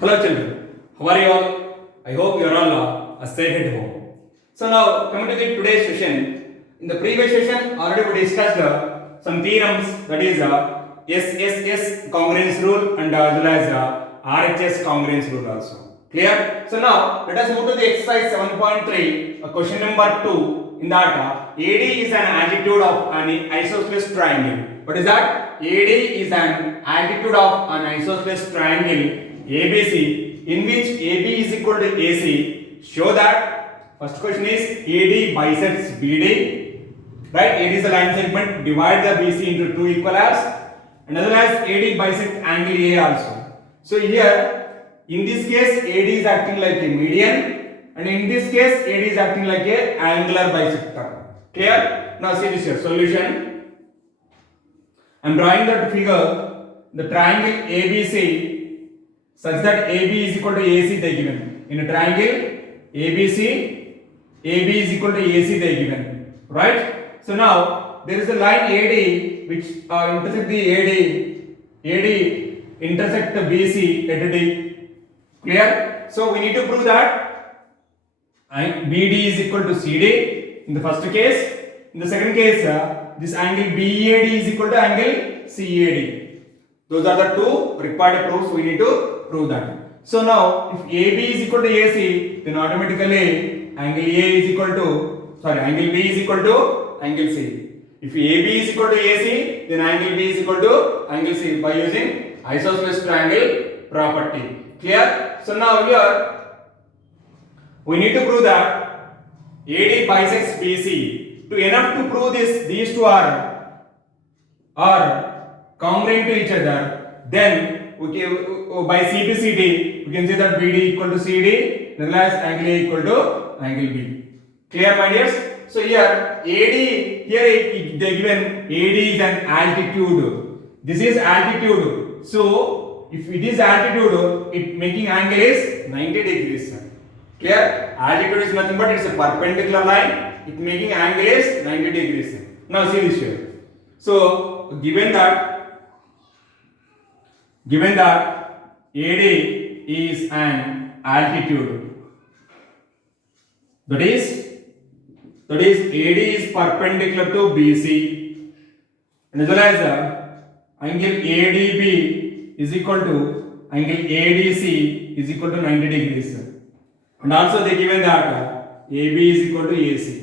Hello children, how are you all? I hope you are all safe at home. So now coming to the today's session. In the previous session already we discussed some theorems, that is SSS congruence rule and as well as RHS congruence rule also. Clear? So now let us move to the exercise 7.3, question number 2. In that AD is an altitude of an isosceles triangle. What is that? AD is an altitude of an isosceles triangle ABC in which AB is equal to AC. Show that first question is AD bisects BD, right? AD is a line segment, divide the BC into two equal halves, and as well as AD bisects angle A also. So here in this case AD is acting like a median, and in this case AD is acting like a angular bisector. Clear? Now see this here solution. I am drawing that figure, the triangle ABC such that AB is equal to AC they given. In a triangle ABC, AB is equal to AC they given. Right? So now there is a line AD which intersect the AD intersect the BC at D. Clear? So we need to prove that BD is equal to CD in the first case. In the second case, this angle BAD is equal to angle CAD. Those are the two required proofs we need to prove that. So now if AB is equal to AC, then automatically angle A is equal to angle B is equal to angle C. If AB is equal to AC, then angle B is equal to angle C by using isosceles triangle property. Clear? So now here we need to prove that AD bisects BC. Enough to prove this, these two are congruent to each other, then we can, by CPCD we can say that BD equal to CD, then as angle A equal to angle B. Clear, my dears? So here AD, here they given AD is an altitude. This is altitude. So if it is altitude, it making angle is 90 degrees. Clear? Altitude is nothing but it's a perpendicular line. It making angle is 90 degrees. Now see this here. So given that AD is an altitude, that is AD is perpendicular to BC, and as well as angle ADB is equal to angle ADC is equal to 90 degrees, and also they given that AB is equal to AC.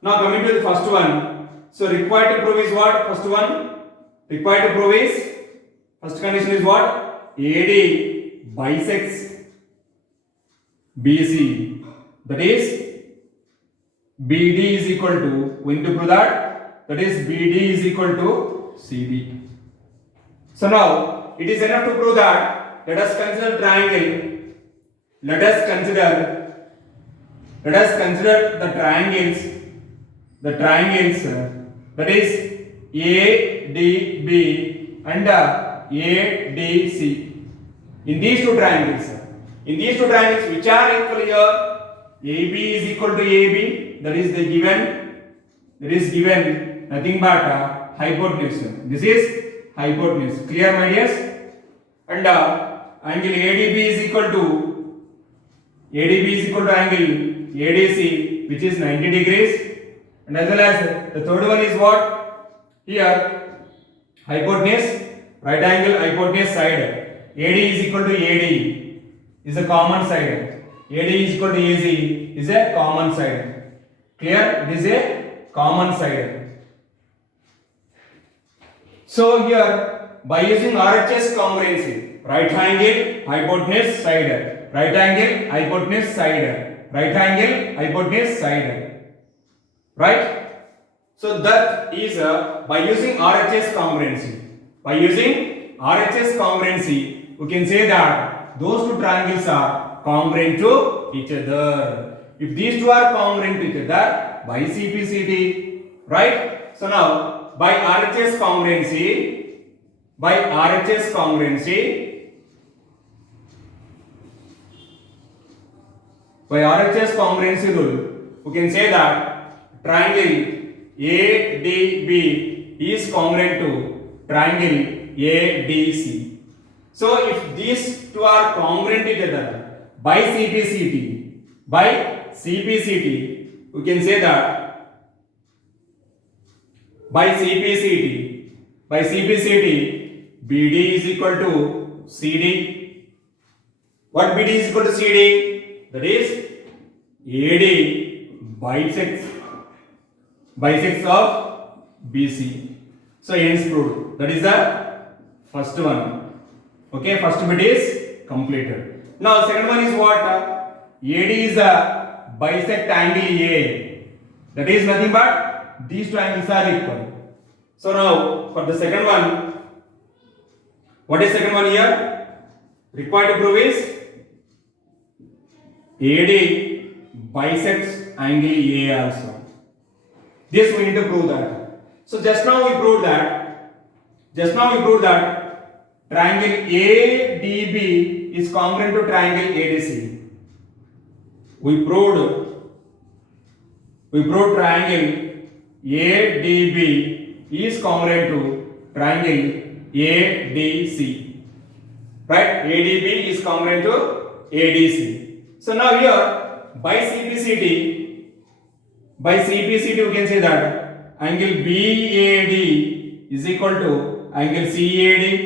Now coming to the first one, so required to prove is what? First one required to prove is, first condition is what? AD bisects BC, that is BD is equal to, we need to prove that is BD is equal to CD. So now it is enough to prove that. Let us consider triangle. Let us consider the triangles that is ADB and ADC. In these two triangles which are equal here, AB is equal to AB, that is given nothing but hypotenuse. This is hypotenuse. Clear, my dears? And angle ADB is equal to angle ADC, which is 90 degrees. And as well as the third one is what? Here hypotenuse, right angle hypotenuse side. AD is equal to AD is a common side. AD is equal to AC is a common side. Clear? It is a common side. So here by using RHS congruency, right angle hypotenuse side, right angle hypotenuse side, right angle hypotenuse side. Right? So that is by using RHS congruency. By using RHS congruency, we can say that those two triangles are congruent to each other. If these two are congruent to each other, by CPCD, right? So now by RHS congruency rule, we can say that triangle ADB is congruent to triangle ADC. So if these two are congruent to each other by CPCT, we can say that by CPCT, BD is equal to CD. What BD is equal to CD? That is AD bisects of BC. So hence proved. That is the first one. Okay, first bit is completed. Now second one is what? AD is a bisect angle A. That is nothing but these two angles are equal. So now for the second one, what is second one here? Required to prove is AD bisects angle A also. This we need to prove that. So just now we proved that triangle ADB is congruent to triangle ADC. We proved triangle ADB is congruent to triangle ADC. Right? ADB is congruent to ADC. So now here by CPCT we can say that angle BAD is equal to angle CAD.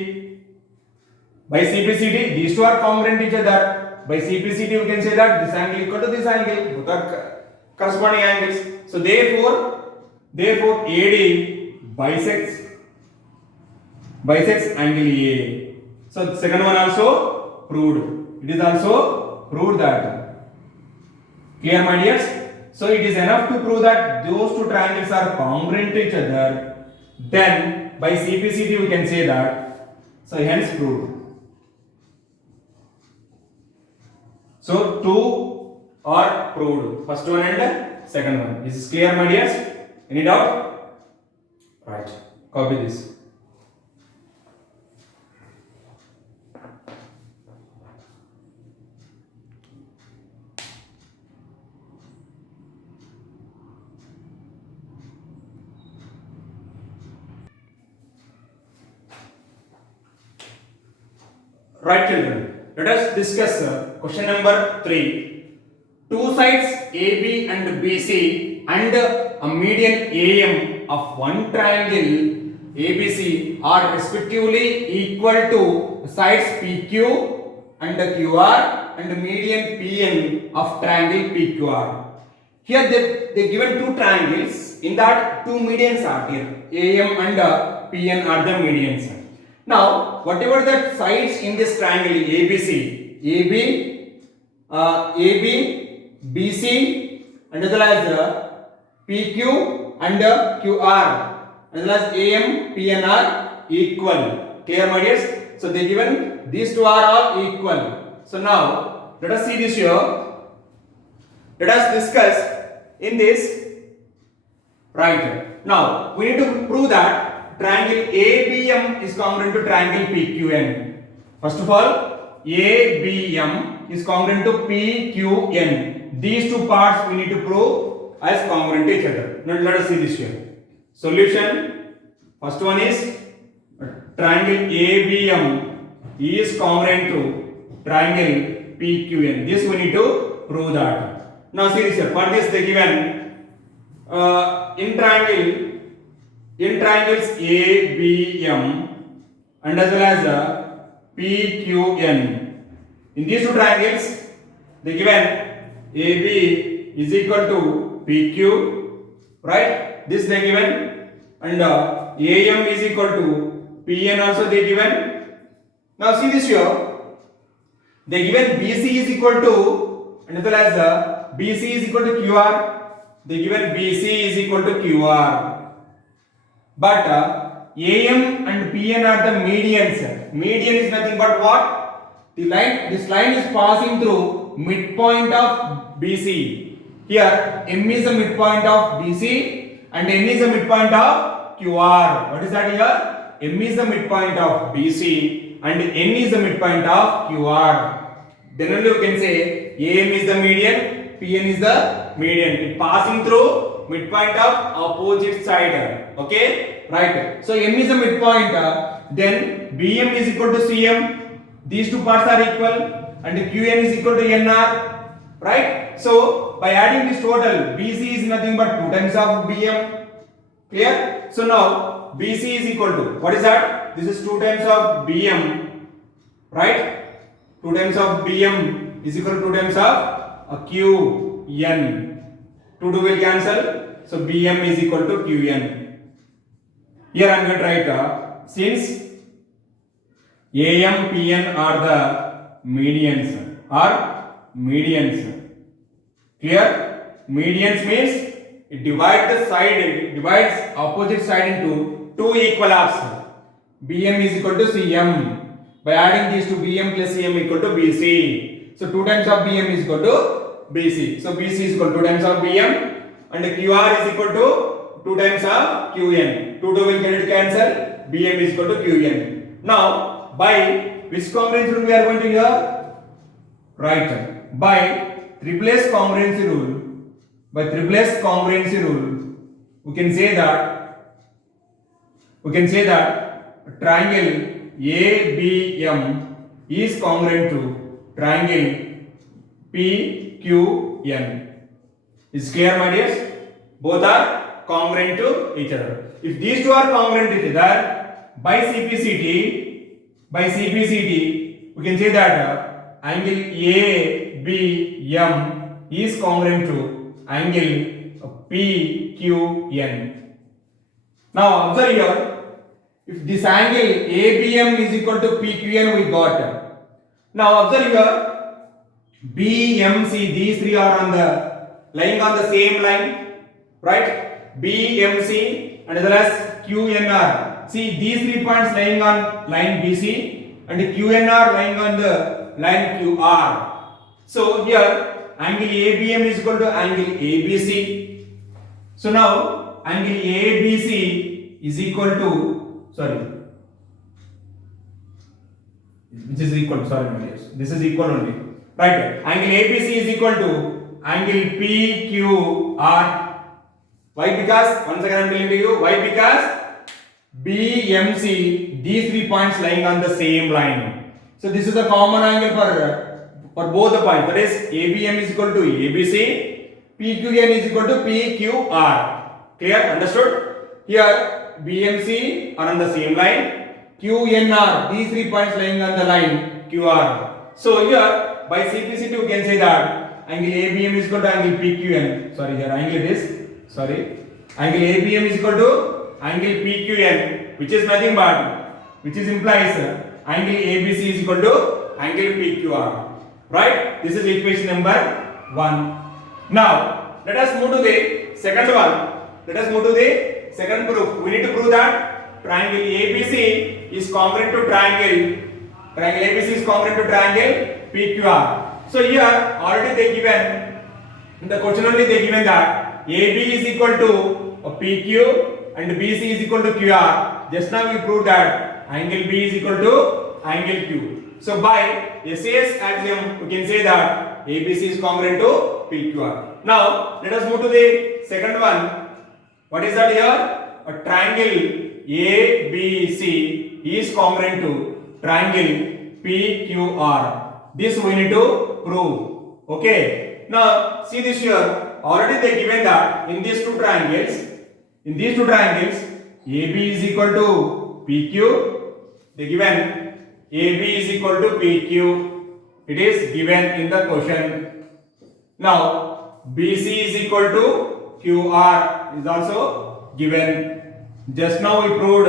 By CPCT, these two are congruent to each other. By CPCT, we can say that this angle equal to this angle, both are corresponding angles. So therefore AD bisects angle A. So the second one also proved. It is also proved that. Clear, my dears? So it is enough to prove that those two triangles are congruent to each other. Then by CPCT we can say that. So hence proved. So two are proved. First one and second one. Is this clear, my dears? Any doubt? Right. Copy this. Right, children. Let us discuss question number 3. Two sides AB and BC and a median AM of one triangle ABC are respectively equal to sides PQ and QR and median PN of triangle PQR. Here they given two triangles. In that two medians are here. AM and PN are the medians. Now, whatever the sides in this triangle ABC, BC, and as well as PQ and QR, as well as AM, PN are equal. Clear, my dears? So they given these two are all equal. So now let us see this here. Let us discuss in this. Right. Now we need to prove that triangle ABM is congruent to triangle PQN. First of all, ABM is congruent to PQN. These two parts we need to prove as congruent to each other. Now let us see this here. Solution. First one is triangle ABM is congruent to triangle PQN. This we need to prove that. Now see this here. For this they given in triangles ABM and as well as PQN. In these two triangles, they given AB is equal to PQ, right? This they given, and AM is equal to PN also they given. Now see this here. They given BC is equal to and as well as BC is equal to QR. They given BC is equal to QR. But AM and PN are the medians. Median is nothing but what? This line is passing through midpoint of BC. Here M is the midpoint of BC and N is the midpoint of QR. What is that here? M is the midpoint of BC and N is the midpoint of QR. Then only you can say AM is the median, PN is the median. It passing through midpoint of opposite side. Okay, right? So M is the midpoint. Then BM is equal to CM. These two parts are equal and Qn is equal to Nr, right? So by adding this total, BC is nothing but 2 times of Bm. Clear? So now BC is equal to, what is that? This is 2 times of Bm, right? 2 times of Bm is equal to 2 times of Qn. 2 will cancel. So Bm is equal to Qn. Here I am going to write since AM, Pn are the medians. Clear? Medians means it divides opposite side into two equal halves. Bm is equal to Cm. By adding these two, Bm plus Cm equal to Bc. So 2 times of Bm is equal to Bc. So Bc is equal to 2 times of Bm and Qr is equal to 2 times of Qn. 2 will get it cancel. Bm is equal to Qn. Now by which congruency rule we are going to here? Right. By triplets congruency rule. By triplets congruency rule, we can say that triangle ABM is congruent to triangle PQN. Is clear, my dears? Both are congruent to each other. If these two are congruent to each other, by CPCT, we can say that angle ABM is congruent to angle PQN. Now observe here, if this angle ABM is equal to PQN we got. Now observe here, BMC, these three are lying on the same line, right? BMC and as well as QNR. See, these 3 points lying on line BC and QNR lying on the line QR. So here angle ABM is equal to angle ABC. So now angle ABC is equal to, this is equal, this is equal only, right? Angle ABC is equal to angle PQR. Why? Because, once again I am telling you, why? Because BMC, these 3 points lying on the same line. So this is a common angle for both the points. That is ABM is equal to ABC, PQN is equal to PQR. Clear? Understood? Here BMC are on the same line, QNR, these 3 points lying on the line QR. So here by CPCT we can say that angle ABM is equal to angle PQN. Angle ABM is equal to angle PQN, which is nothing but, which is implies angle ABC is equal to angle PQR. Right? This is equation number 1. Now let us move to the second one. Let us move to the second proof. We need to prove that triangle ABC is congruent to triangle PQR. So here already they given, in the question only they given that AB is equal to PQ and BC is equal to QR. Just now we proved that angle B is equal to angle Q. So by SAS axiom we can say that ABC is congruent to PQR. Now let us move to the second one. What is that here? A triangle ABC is congruent to triangle PQR. This we need to prove. Okay. Now see this here. Already they given that in these two triangles, AB is equal to PQ. They given AB is equal to PQ. It is given in the question. Now BC is equal to QR is also given. Just now we proved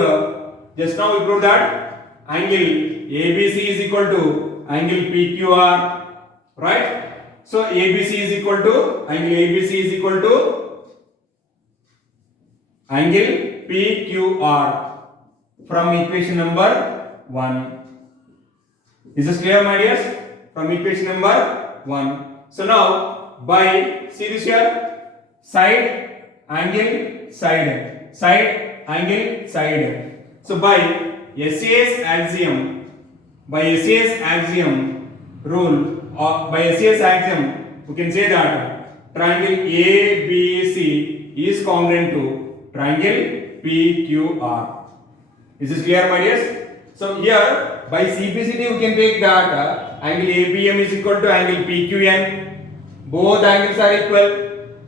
that angle ABC is equal to angle PQR, right? So angle ABC is equal to angle PQR from equation number 1. Is this clear, my dears? From equation number 1. So now by, see this here, side, angle, side, angle, side. So by SAS axiom rule, or by SAS axiom, we can say that triangle ABC is congruent to triangle PQR. Is this clear, my dears? So here by CPCT we can take that angle ABM is equal to angle PQN. Both angles are equal.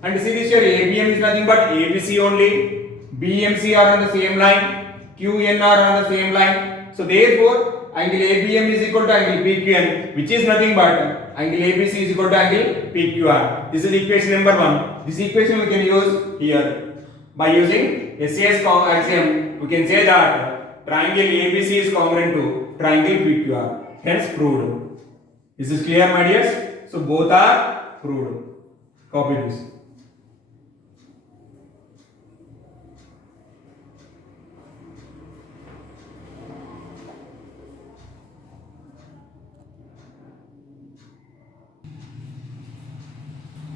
And see this here, ABM is nothing but ABC only. BMC are on the same line. QN are on the same line. So therefore angle ABM is equal to angle PQN, which is nothing but angle ABC is equal to angle PQR. This is equation number 1. This equation we can use here. By using SAS axiom, we can say that triangle ABC is congruent to triangle PQR. Hence proved. This is clear, my dears? So both are proved. Copy this.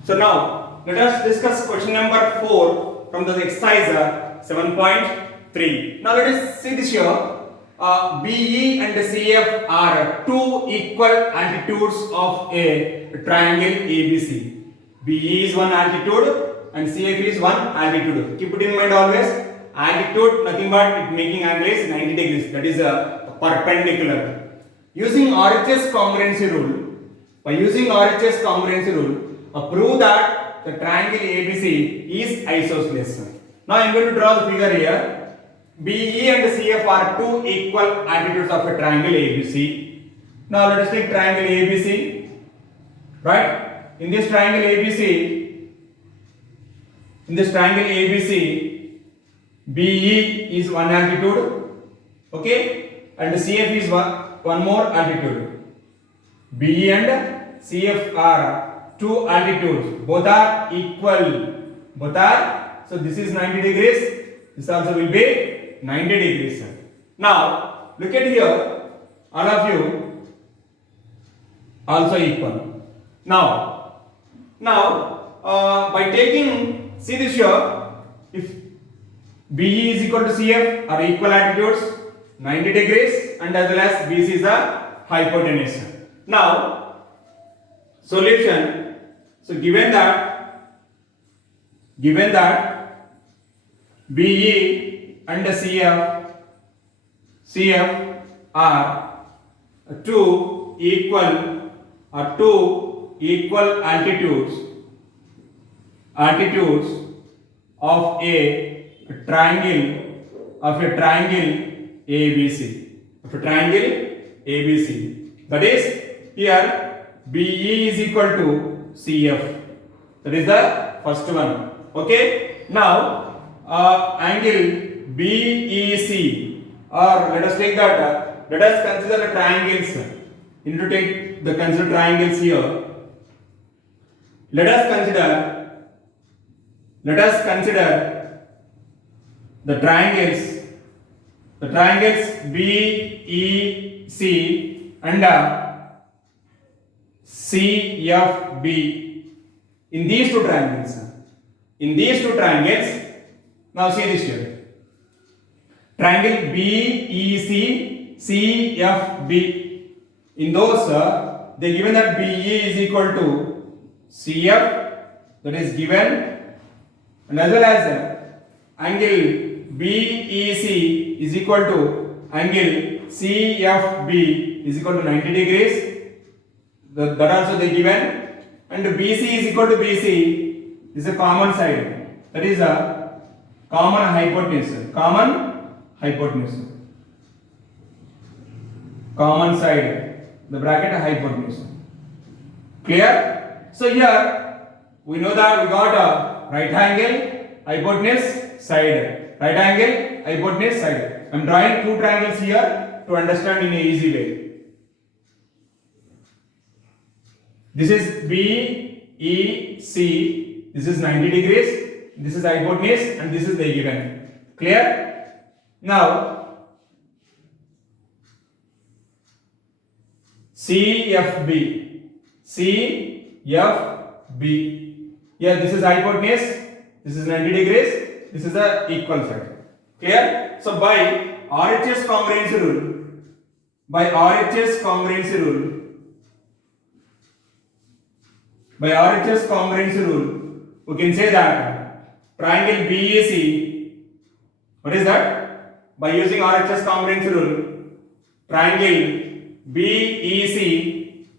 So now let us discuss question number 4 from the exercise 7.3. Now let us see this here. BE and CF are two equal altitudes of a triangle ABC. BE is one altitude and CF is one altitude. Keep it in mind always. Altitude nothing but it making angle is 90 degrees. That is a perpendicular. Using RHS congruency rule. By using RHS congruency rule, prove that the triangle ABC is isosceles. Now I am going to draw the figure here. BE and CF are two equal altitudes of a triangle ABC. Now let us take triangle ABC. Right? In this triangle ABC, BE is one altitude. Okay? And CF is one more altitude. BE and CF are two altitudes. Both are equal. So this is 90 degrees. This also will be 90 degrees. Now look at here. All of you also equal. Now by taking, see this here. If BE is equal to CF are equal altitudes, 90 degrees, and as well as BC is the hypotenuse. Now solution. So given that BE and CF are two equal altitudes of a triangle ABC. That is here BE is equal to CF. That is the first one. Okay. Now angle BEC, or let us take that. Let us consider the triangles. You need to take the consider triangles here. Let us consider the triangles BEC and CFB in these two triangles. Now see this here. Triangle BEC CFB. In those they given that BE is equal to CF, that is given, and as well as angle BEC is equal to angle CFB is equal to 90 degrees. That also they given, and BC is equal to BC is a common side, that is a common hypotenuse, common side, the bracket hypotenuse. Clear? So here we know that we got a right angle, hypotenuse, side. Right angle, hypotenuse, side. I am drawing two triangles here to understand in an easy way. This is BEC, this is 90 degrees, this is hypotenuse, and this is the given. Clear? Now CFB. Here this is hypotenuse, this is 90 degrees, this is the equal side. Clear? So by RHS congruency rule, we can say that triangle BEC, what is that? By using RHS congruency rule, triangle BEC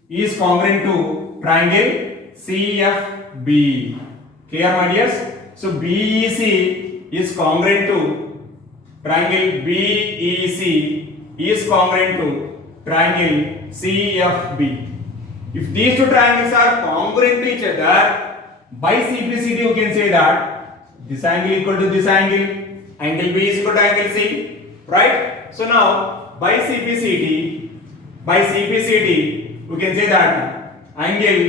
is congruent to triangle CFB. Clear, my dears? So BEC is congruent to triangle BEC is congruent to triangle CFB. If these two triangles are congruent to each other, by CPCD you can say that this angle equal to this angle B is equal to angle C, right? So now by CPCD we can say that angle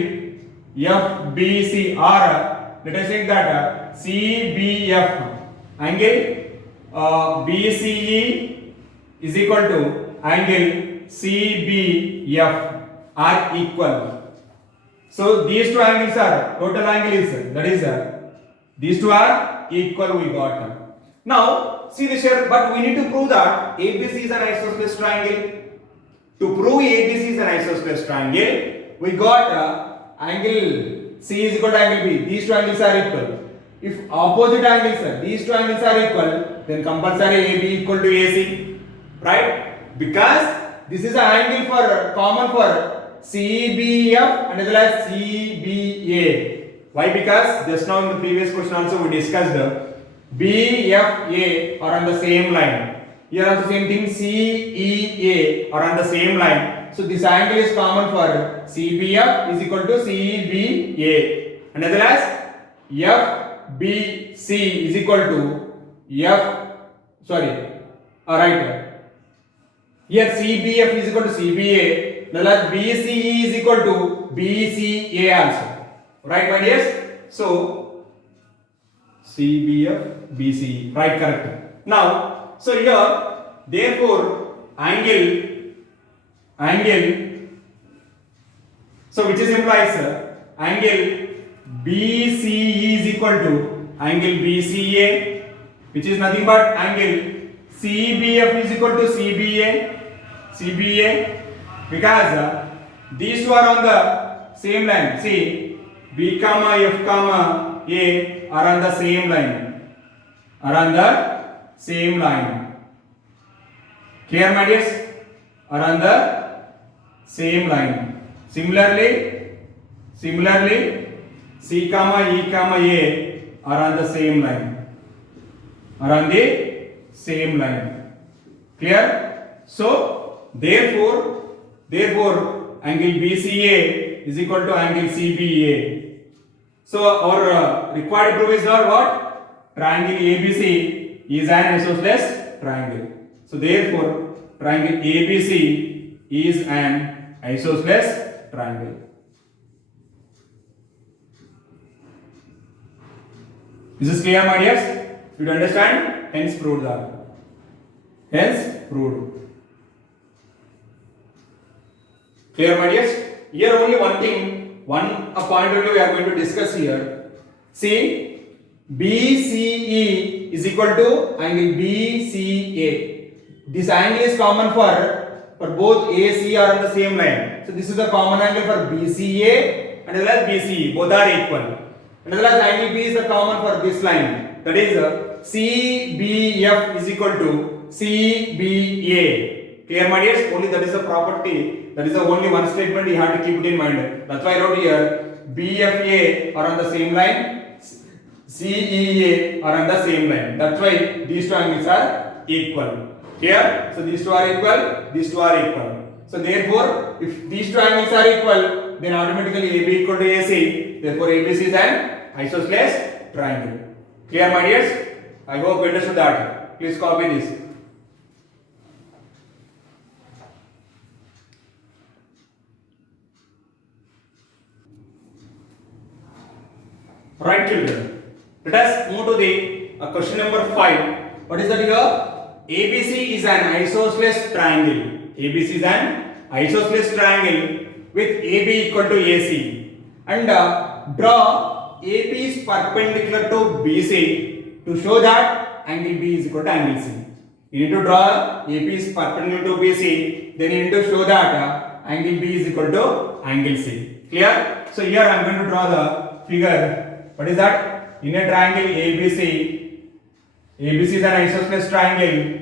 FBC or let us take that CBF angle BCE is equal to angle CBF are equal. So these two angles are total angle is that is these two are equal we got. Now see this here, but we need to prove that ABC is an isosceles triangle. To prove ABC is an isosceles triangle, we got angle C is equal to angle B. These two angles are equal. If opposite angles these two angles are equal, then compulsory AB equal to AC, right? Because this is an angle for common for CBF and as well as CBA. Why? Because just now in the previous question also we discussed BFA are on the same line. Here also same thing, CEA are on the same line. So this angle is common for CBF is equal to CBA and as well as FBC is equal to here CBF is equal to CBA, whereas BCE is equal to BCA also. Right, my dears? So CBF, BCE, right, correct. Now, so here, therefore, angle, so which is implies angle BCE is equal to angle BCA, which is nothing but angle CBF is equal to CBA, because these two are on the same line. See, B comma F comma A are on the same line. Clear, my dears? Are on the same line. Similarly, C comma E comma A are on the same line. Clear? So therefore angle BCA is equal to angle CBA. So our required proof is not what? Triangle ABC is an isosceles triangle. So therefore triangle ABC is an isosceles triangle. This is clear, my dears? You understand? Hence proved that. Clear, my dears? Here only one thing, one point only we are going to discuss here. See, BCE is equal to angle BCA. This angle is common for both AC are on the same line. So this is the common angle for BCA and as well as BCE. Both are equal. And as well as angle B is the common for this line. That is CBF is equal to CBA. Clear, my dears? Only that is the property. That is the only one statement you have to keep it in mind. That's why I wrote here BFA are on the same line, CEA are on the same line. That's why these two angles are equal. Clear? So these two are equal, these two are equal. So therefore, if these two angles are equal, then automatically AB equal to AC. Therefore, ABC is an isosceles triangle. Clear, my dears? I hope you understood that. Please copy this. Right, children. Let us move to the question number 5. What is that here? ABC is an isosceles triangle. ABC is an isosceles triangle with AB equal to AC. And draw AB is perpendicular to BC to show that angle B is equal to angle C. You need to draw AB is perpendicular to BC. Then you need to show that angle B is equal to angle C. Clear? So here I am going to draw the figure. What is that? In a triangle ABC, ABC is an isosceles triangle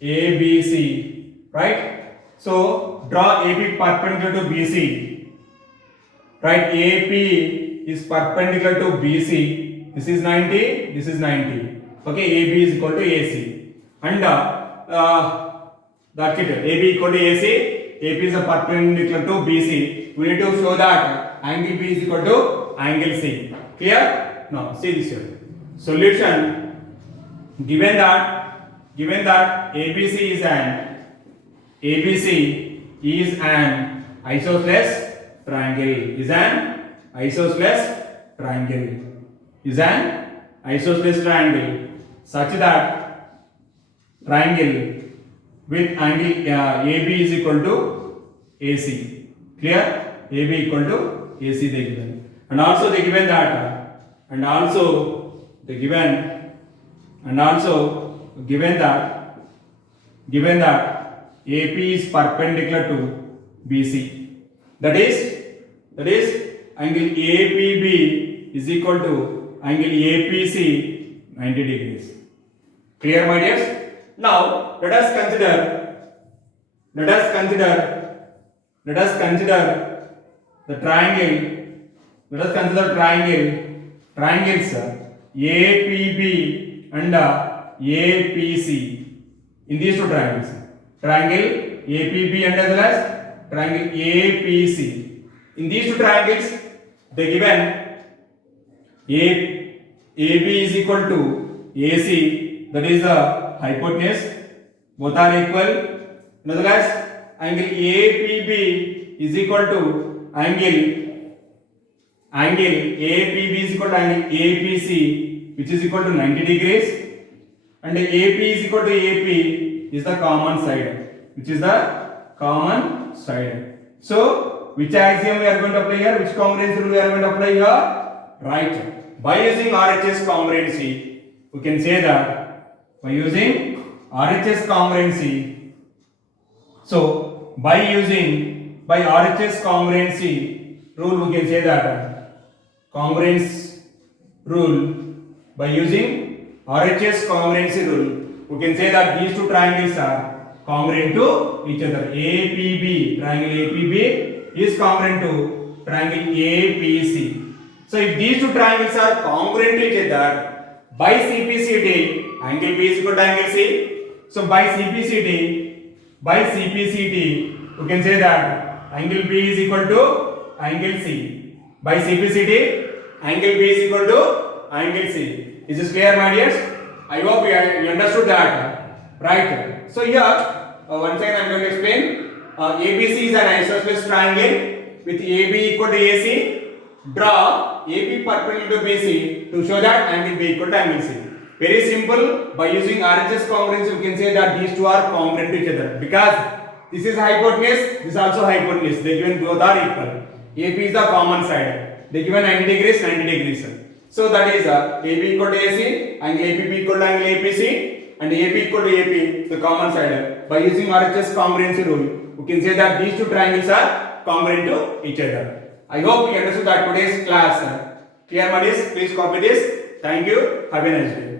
ABC, right? So draw AP perpendicular to BC. Right, AP is perpendicular to BC. This is 90. This is 90. Okay, AB is equal to AC. And that's it. AB equal to AC. AP is a perpendicular to BC. We need to show that angle B is equal to angle C. Clear? Now see this here. Solution. Given that ABC is an isosceles triangle. Is an isosceles triangle such that triangle with angle AB is equal to AC. Clear? AB equal to AC they given. And also they given that given that AP is perpendicular to BC. That is angle APB is equal to angle APC 90 degrees. Clear, my dears? Now let us consider the triangles APB and APC. In these two triangles, triangle APB and as well as triangle APC. In these two triangles, they given AB is equal to AC, that is the hypotenuse. Both are equal. In other words, angle APB is equal to angle APB is equal to angle APC, which is equal to 90 degrees. And AP is equal to AP is the common side. So, which axiom we are going to apply here? Which congruency rule we are going to apply here? Right. By using RHS congruency, we can say that by using RHS congruency. So, by RHS congruency rule, we can say that congruence rule. By using RHS congruency rule, we can say that these two triangles are congruent to each other. Triangle APB is congruent to triangle APC. So if these two triangles are congruent to each other, by CPCT, angle B is equal to angle C. So by CPCT, we can say that angle B is equal to angle C. By CPCT, angle B is equal to angle C. Is this clear, my dears? I hope you understood that. Right. So here, once again I am going to explain. ABC is an isosceles triangle with AB equal to AC. Draw AB perpendicular to BC to show that angle B equal to angle C. Very simple. By using RHS congruency, we can say that these two are congruent to each other because this is hypotenuse, this is also hypotenuse. They given both are equal. AP is the common side. They given 90 degrees, 90 degrees. So that is AB equal to AC, angle APB equal to angle APC, and AP equal to AP, the common side. By using RHS congruency rule, we can say that these two triangles are congruent to each other. I hope you understood that today's class. Clear, my dears? Please copy this. Thank you. Have a nice day.